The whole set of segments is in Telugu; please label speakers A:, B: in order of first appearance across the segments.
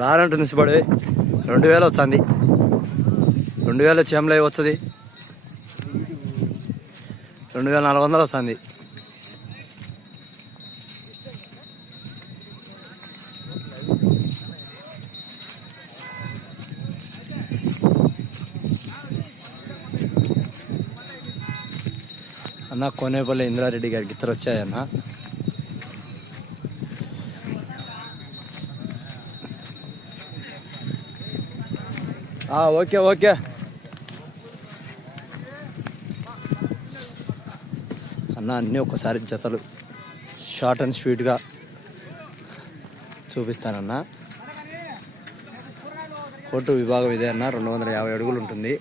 A: రానంటుంది సుబడి రెండు వేలు వచ్చింది రెండు వేల చెమ్లై వస్తుంది. రెండు వేల నాలుగు వందలు వస్తుంది. అన్న కోనేపల్లి ఇంద్రారెడ్డి గారికి ఇద్దరు వచ్చాయన్న. Okay okay. అన్న అన్నీ ఒకసారి జతలు. షార్ట్ అండ్ స్వీట్గా చూపిస్తానన్న. కోర్టు విభాగం ఇదే అన్న రెండు వందల యాభై అడుగులు ఉంటుంది.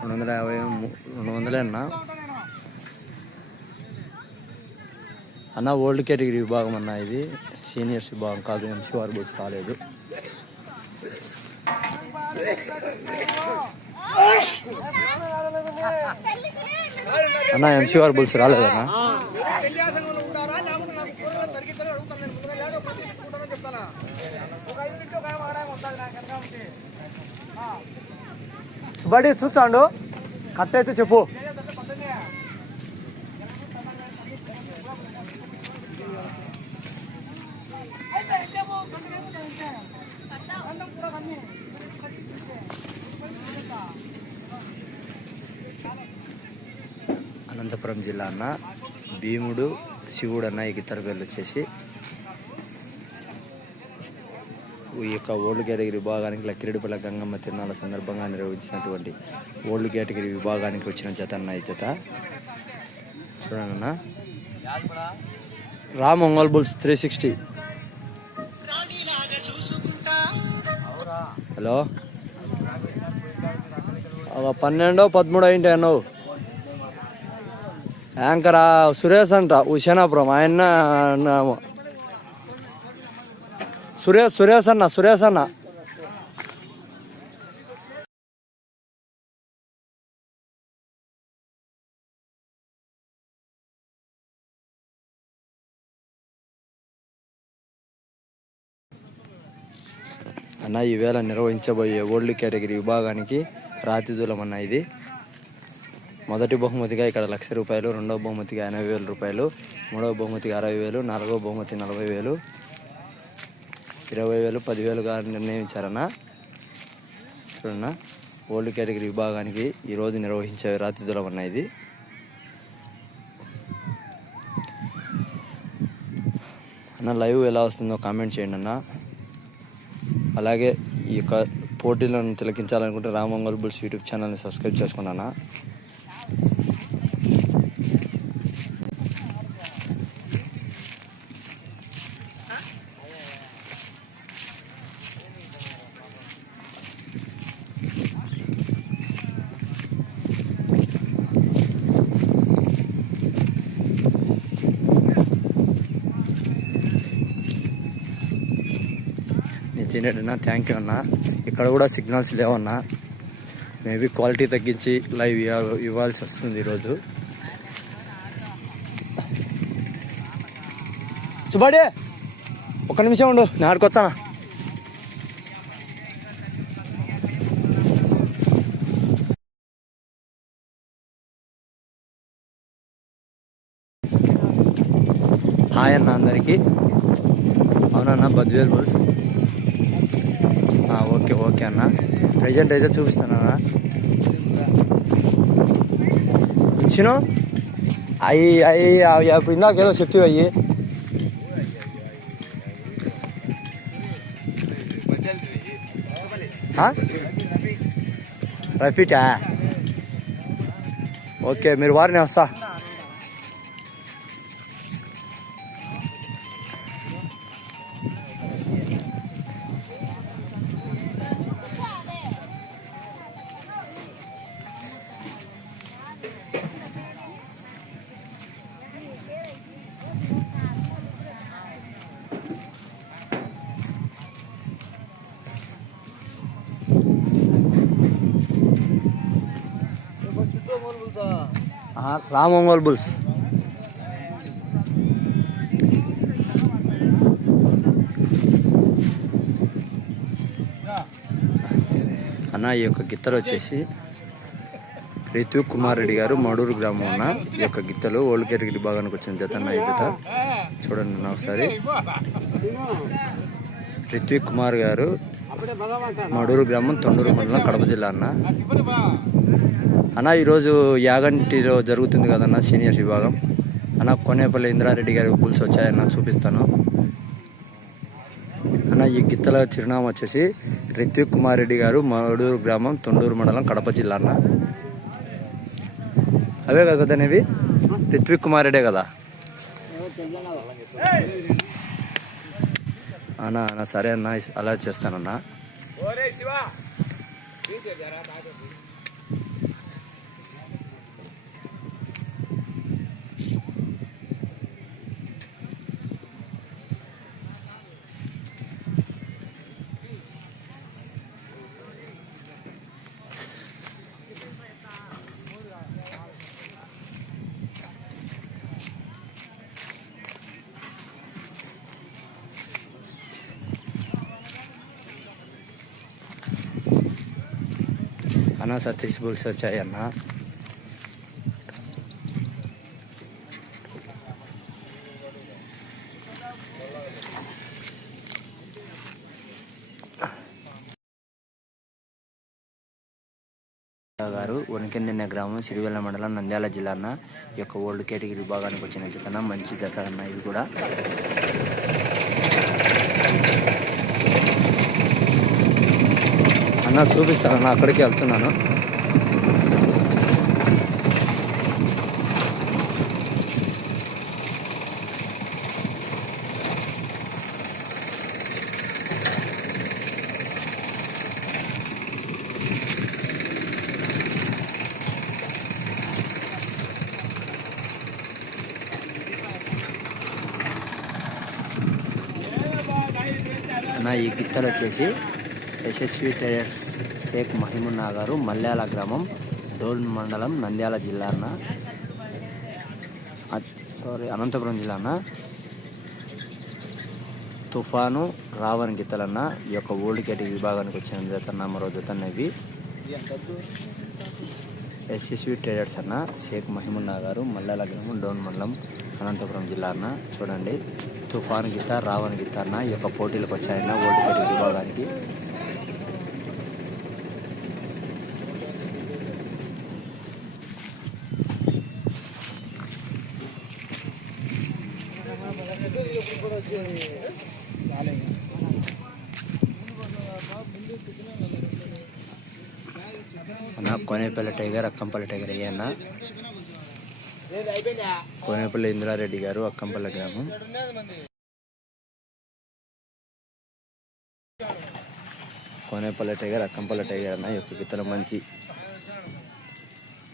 A: రెండు వందల యాభై రెండు వందలే అన్న. అన్న ఓల్డ్ కేటగిరీ విభాగం అన్న ఇది. సీనియర్స్ విభాగం కాదు ఎంసీఆర్ బుక్స్ రాలేదు. అన్న ఎంసీఆర్ బుల్స్ రాలేదన్నా బడి చూస్తాండు. కట్ అయితే చెప్పు. అనంతపురం జిల్లా అన్న భీముడు శివుడు అన్న ఈ ఇద్దరు పేర్లు వచ్చేసి ఈ యొక్క ఓల్డ్ కేటగిరీ విభాగానికి లక్కిరెడ్డిపల్లి గంగమ్మ తిరునాళ్ళ సందర్భంగా నిర్వహించినటువంటి ఓల్డ్ కేటగిరీ విభాగానికి వచ్చిన జత అన్న ఈ జత. చూడండి అన్న. Ram bulls three sixty. Hello? ఒక పన్నెండో పదమూడో అయింటే అన్నావు. యాంకరా సురేష్ అంట హుషేనాపురం ఆయన సురేష్ సురేష్ అన్న సురేష్ అన్న. అన్న ఈవేళ నిర్వహించబోయే ఓల్డ్ కేటగిరీ విభాగానికి రాతిదూలం అన్న ఇది. మొదటి బహుమతిగా ఇక్కడ లక్ష రూపాయలు రెండవ బహుమతిగా ఎనభై వేల రూపాయలు మూడవ బహుమతిగా అరవై వేలు నాలుగవ బహుమతి నలభై వేలు ఇరవై వేలు పదివేలుగా నిర్ణయించారన్న. చూడన్న ఓల్డ్ కేటగిరీ విభాగానికి ఈరోజు నిర్వహించే రాతిథులం అన్న ఇది. అన్న లైవ్ ఎలా వస్తుందో కామెంట్ చేయండి అన్న. అలాగే ఈ యొక్క పోటీలను తిలకించాలనుకుంటే రామంగల్ బుల్స్ యూట్యూబ్ ఛానల్ని సబ్స్క్రైబ్ చేసుకున్నానా. నితిన్ అన్న థ్యాంక్ యూ అన్న. ఇక్కడ కూడా సిగ్నల్స్ లేవన్నా. మేబీ క్వాలిటీ తగ్గించి లైవ్ ఇవ్వ- ఇవ్వాల్సి వస్తుంది ఈరోజు. సుబాడే ఒక నిమిషం ఉండు నేను ఆడుకొచ్చానా ప్రజెంట్ అయితే చూపిస్తున్నా ఇచ్చిన? అవి అవి అవి అప్పుడు ఇందాక ఏదో చెప్తే అయ్యి. రఫీటా ఓకే మీరు వారిని వస్తా. రామ్ ఒంగోల్ బుల్స్. అన్న ఈ యొక్క గిత్తలు వచ్చేసి రితు కుమార్ రెడ్డి గారు మడూరు గ్రామం ఉన్న ఈ యొక్క గిత్తలు ఓల్డ్ కేటగిరి భాగానికి వచ్చిన జత నా జత. చూడండి ఒకసారి. రిత్విక్ కుమార్ గారు మడూరు గ్రామం తొండూరు మండలం కడప జిల్లా అన్న. అన్న ఈరోజు యాగంటిలో జరుగుతుంది కదన్న సీనియర్స్ విభాగం. అన్న కొనేపల్లి ఇంద్రారెడ్డి గారి పులుసు వచ్చాయన్న చూపిస్తాను. అన్న ఈ గిత్తల చిరునామా వచ్చేసి రిత్విక్ కుమార్ రెడ్డి గారు మడూరు గ్రామం తొండూరు మండలం కడప జిల్లా అన్న. అవే కదా కదనేవి రిత్విక్ కుమార్ రెడ్డే కదా? అన్న అన్న సరే అన్న అలా చేస్తానన్నా. చాలా సతీష్ బుల్స్ గారు వణికెందిన్న గ్రామం సిరివెల్ల మండలం నంద్యాల జిల్లా అన్న ఈ యొక్క ఓల్డ్ కేటగిరీ విభాగానికి వచ్చిన చిత్రం మంచి జత అన్న ఇది కూడా. అన్న చూపిస్తాను నా అక్కడికి వెళ్తున్నాను. అన్న ఈ గిత్తలు వచ్చేసి యశస్వి ట్రేడర్స్ షేక్ మహిమున్నా గారు మల్యాల గ్రామం డోల్ మండలం నంద్యాల జిల్లా అన్న. సారీ అనంతపురం జిల్లా అన్న. తుఫాను రావణ్ గిత్తలన్న ఈ యొక్క ఓల్డ్ కేటగిరీ విభాగానికి వచ్చిన జతన్న మరో జతన్న ఇవి. ఎస్ఎస్వి ట్రేడర్స్ అన్న షేక్ మహిమున్నా గారు మల్లాల గ్రామం డోన్ మండలం అనంతపురం జిల్లా అన్న. చూడండి. తుఫాన్ గీత రావణ్ గీత అన్న. ఈ యొక్క పోటీలకు వచ్చాయన్న ఓల్డ్ కేటగిరీ విభాగానికి. అన్న కోనేపల్లి టైగర్ అక్కంపల్లి టైగర్ అయ్యా అన్న. కోనేపల్లి ఇందిరారెడ్డి గారు అక్కంపల్లి గ్రామం. కోనేపల్లి టైగర్ అక్కంపల్లి టైగర్ అన్న యొక్క గిత్తల మంచి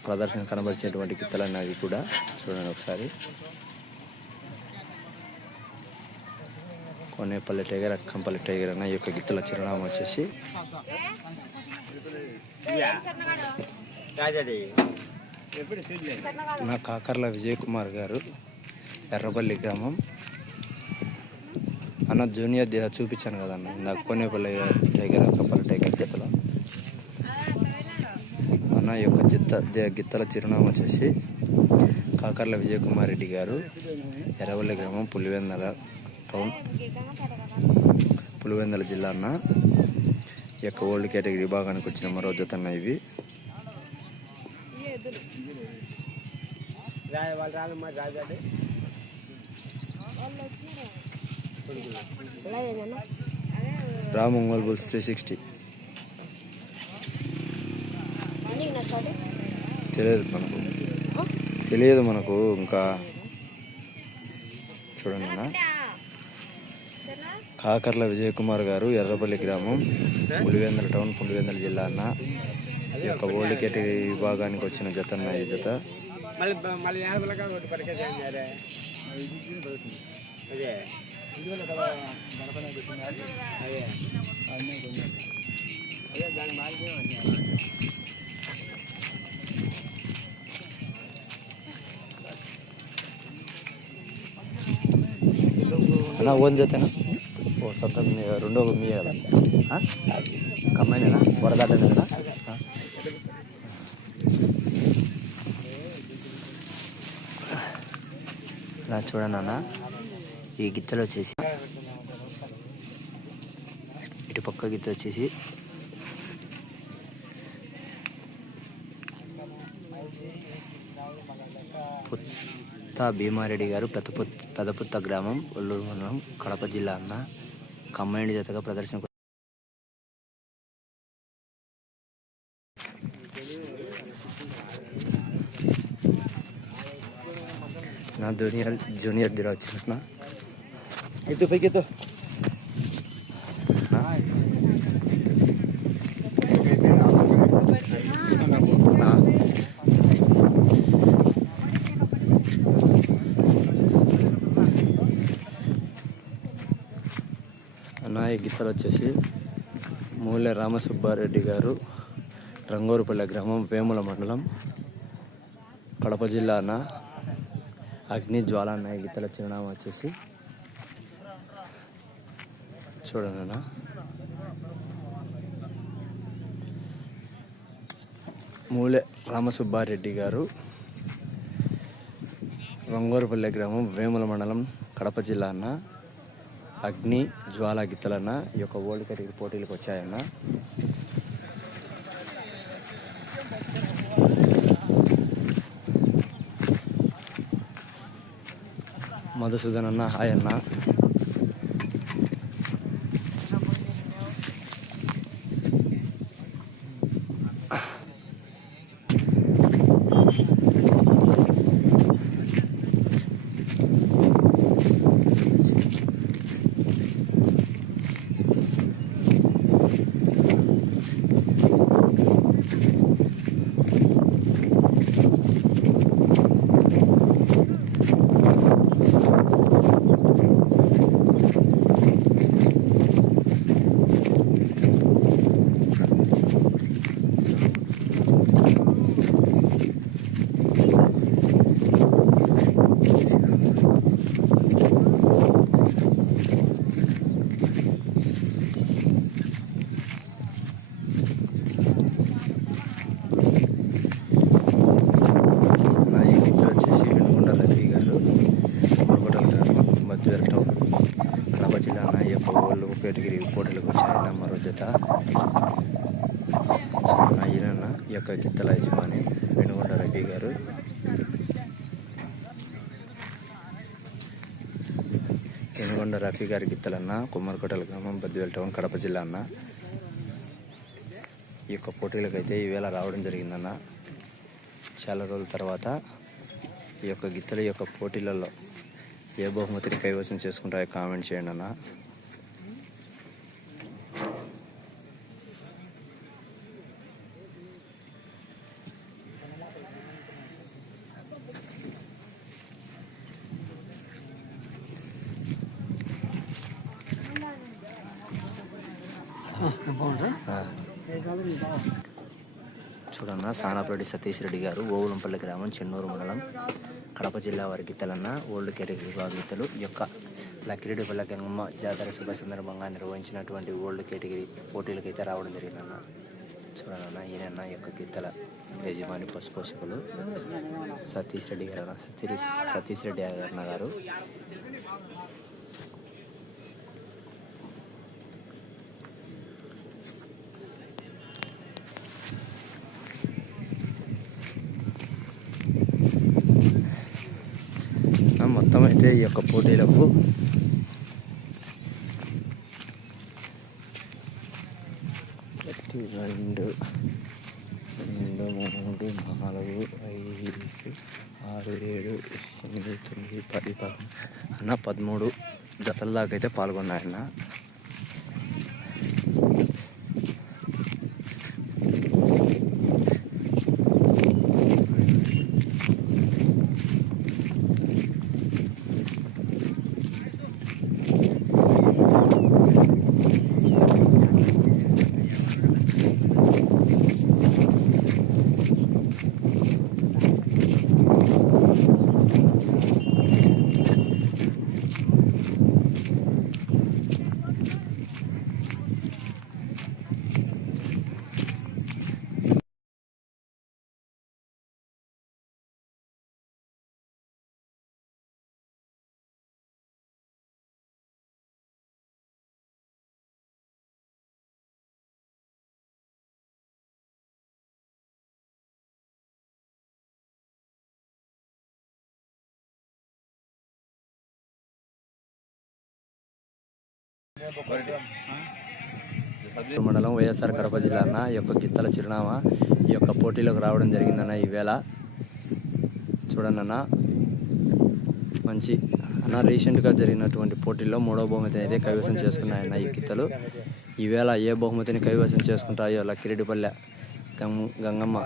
A: ప్రదర్శన కనబరిచేటువంటి గిత్తలు అన్నవి కూడా చూడండి ఒకసారి. కోనేపల్లి టైగర్ అక్కంపల్లి టైగర్ అన్న ఈ యొక్క గిత్తల చిరునామా వచ్చేసి. నా కాకర్ల విజయ్ కుమార్ గారు ఎర్రపల్లి గ్రామం. అన్న జూనియర్ ది- చూపించాను కదన్న నాకు కొనేపల్లి టైగర్ అక్కపల్లి టైగర్ గిత్తలు. అన్న ఈ యొక్క జిత్త ది- గిత్తల చిరునామా వచ్చేసి కాకర్ల విజయ్ కుమార్ రెడ్డి గారు ఎర్రవల్లి గ్రామం పులివెందల. టౌన్ పులివెందల జిల్లా అన్న. ఈ యొక్క ఓల్డ్ కేటగిరీ విభాగానికి వచ్చిన మరో జత అన్న ఇవి. Ram Ongole bulls three sixty. తెలియదు మనకు. తెలియదు మనకు ఇంకా. చూడండి అన్న. కాకర్ల విజయ్ కుమార్ గారు ఎర్రపల్లి గ్రామం పులివెందల టౌన్ పులివెందల జిల్లా అన్న. ఈ యొక్క ఓల్డ్ కేటగిరీ విభాగానికి వచ్చిన జత అన్న ఈ జత. అన్న ఓన్ జతనా? ఓ సొంత రెండో మీ కదా? కమ్మాయినా వరదాటనే ఇలా చూడన్నా ఈ గిత్తలు వచ్చేసి ఇటు పక్క గిత్త వచ్చేసి పుత్త భీమారెడ్డి గారు పెద్దపుత్ పెదపుత్త గ్రామం ఒల్లూరు మండలం కడప జిల్లా అన్న. కంబైండ్ జతగా ప్రదర్శన నా జూనియర్ జూనియర్ దిరా వచ్చిన
B: ఎత్తు పైకి ఎత్తు
A: అన్న ఈ గీతలు వచ్చేసి మూలె రామసుబ్బారెడ్డి గారు రంగోరుపల్లె గ్రామం వేముల మండలం కడప జిల్లా అన్న అగ్ని జ్వాల అన్న ఈ చిరునామా వచ్చేసి. చూడండి అన్న. మూలె రామసుబ్బారెడ్డి గారు రంగోరుపల్లె గ్రామం వేముల మండలం కడప జిల్లా అన్న. అగ్ని జ్వాల గిత్తలన్న ఈ యొక్క వరల్డ్ కెరీర్ పోటీలకు వచ్చాయన్న. మధుసూదన్ అన్న హాయ్ అన్న నా ఈ గిత్తలు వచ్చేసి వెనుకొండ రవి గారు కొరకొండల గారు మధ్య టౌన్ కడప జిల్లా అన్న ఈ యొక్క వాళ్ళు కేటగిరీ పోటీలకు వచ్చాయన్న మరో జత సో నా ఈయన ఈ యొక్క గిత్తల యజమాని వెనుగొండ రవి గారు. వెనుగొండ రఫీ గారి గిత్తలన్న కుమ్మరికోటల గ్రామం బద్దివేల్ టౌన్ కడప జిల్లా అన్న. ఈ యొక్క పోటీలకు అయితే ఈవేళ రావడం జరిగిందన్న. చాలా రోజుల తర్వాత ఈ యొక్క గిత్తల యొక్క పోటీలలో ఏ బహుమతిని కైవసం చేసుకుంటాయో కామెంట్ చేయండి అన్న. చూడన్న సానాపరెడ్డి సతీష్ రెడ్డి గారు ఓవులంపల్లి గ్రామం చెన్నూరు మండలం కడప జిల్లా వారి గిత్తలన్న ఓల్డ్ కేటగిరీ విభాగీతలు ఈ యొక్క లక్కిరెడ్డిపల్లె గంగమ్మ జాతర శుభ సందర్భంగా నిర్వహించినటువంటి ఓల్డ్ కేటగిరీ పోటీలకు అయితే రావడం జరిగిందన్న. చూడన్న ఈయనన్న యొక్క గిత్తల యజమాని పశుపోషకులు సతీష్ రెడ్డి గారు సతీష్ సతీష్ రెడ్డి అన్న గారు. మొత్తం ఈ యొక్క పోటీలకు. ఒకటి రెండు రెండు మూడు నాలుగు ఐదు ఆరు ఏడు ఎనిమిది తొమ్మిది పది పదకొండు అన్న పదమూడు జతల దాకా అయితే పాల్గొన్నాయన్న మండలం వైఎస్ఆర్ కడప జిల్లా అన్న ఈ యొక్క గిత్తల చిరునామా ఈ యొక్క పోటీలోకి రావడం జరిగిందన్న ఈవేళ చూడండి అన్న మంచి అన్న రీసెంట్గా జరిగినటువంటి పోటీల్లో మూడో బహుమతి అయితే కైవసం చేసుకున్నాయన్న ఈ గిత్తలు. ఈవేళ ఏ బహుమతిని కైవసం చేసుకుంటాయో అలా గంగ గంగమ్మ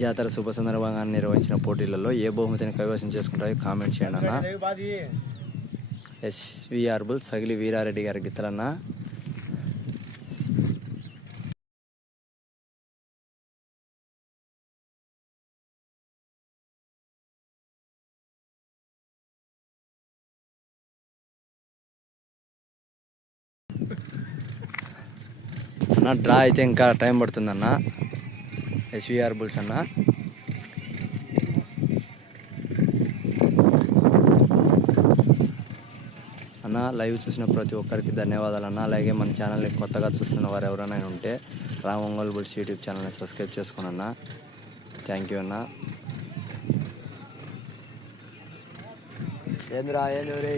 A: జాతర శుభ సందర్భంగా నిర్వహించిన పోటీలలో ఏ బహుమతిని కైవసం చేసుకుంటాయో కామెంట్ చేయండి అన్న. ఎస్విఆర్ బుల్ సగిలి వీరారెడ్డి గారి గిత్తలన్న అన్న డ్రా అయితే ఇంకా టైం పడుతుందన్న ఎస్విఆర్ బుల్స్ అన్న అన్న లైవ్ చూసిన ప్రతి ఒక్కరికి ధన్యవాదాలు అన్న అలాగే మన ఛానల్ని కొత్తగా చూస్తున్న వారు ఎవరైనా ఉంటే రామ్ ఒంగోలు బుల్స్ యూట్యూబ్ ఛానల్ని సబ్స్క్రైబ్ చేసుకోండి అన్న థ్యాంక్ యూ అన్న. ఏందిరా ఏంది